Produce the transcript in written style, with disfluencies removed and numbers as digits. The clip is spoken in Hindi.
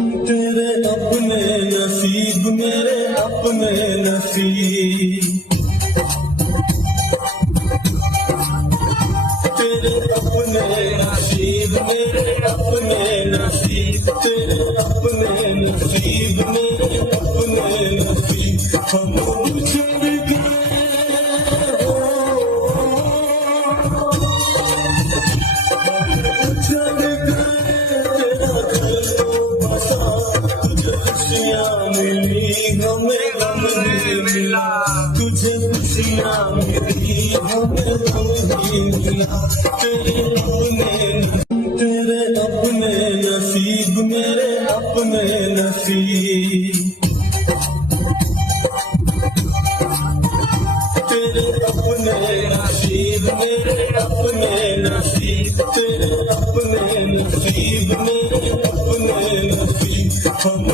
तेरे अपने नसीब मेरे अपने नसीब, तेरे अपने नसीब मेरे अपने नसीब, तेरे अपने नसीब मेरे अपने नसीब। हम बिछड़ गए हो, उछल गए तेरा दिल तो बसा, तुझे खुशियाँ मिली हमें गम नहीं मिला, तुझे खुशियाँ मिली हमें गम नहीं मिला। तेरे अपने नसीब मेरे अपने नसीब, तेरे अपने नसीब मेरे अपने नसीब, तेरे अपने नसीब मेरे अपने नसीब। हम